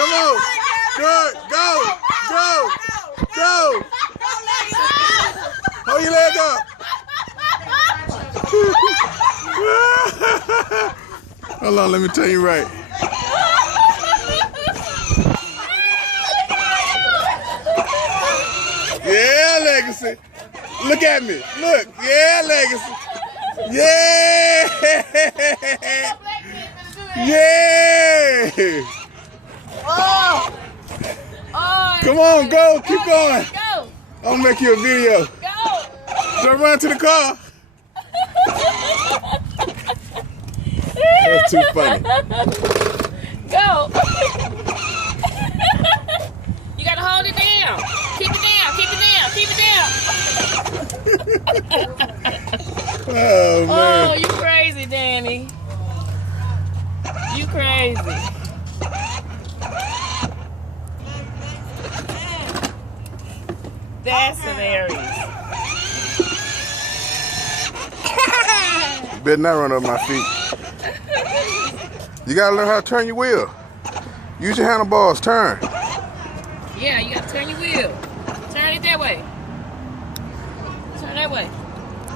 Come on. Good. Go. Go. Go. Hold your leg up. Hold on, let me tell you right. Yeah, Legacy. Look at me. Look. Yeah, Legacy. Yeah. Yeah. Oh. Come on, go. Keep going. Go. I'll make you a video. Go. Don't run to the car. That's too funny. Go. You gotta hold it down. Keep it down. Keep it down. Keep it down. Oh, man. Oh, you crazy, Danny. You crazy. That's hilarious. You better not run up my feet. You gotta learn how to turn your wheel. Use your handlebars, turn. Yeah, you gotta turn your wheel. Turn it that way. Turn that way.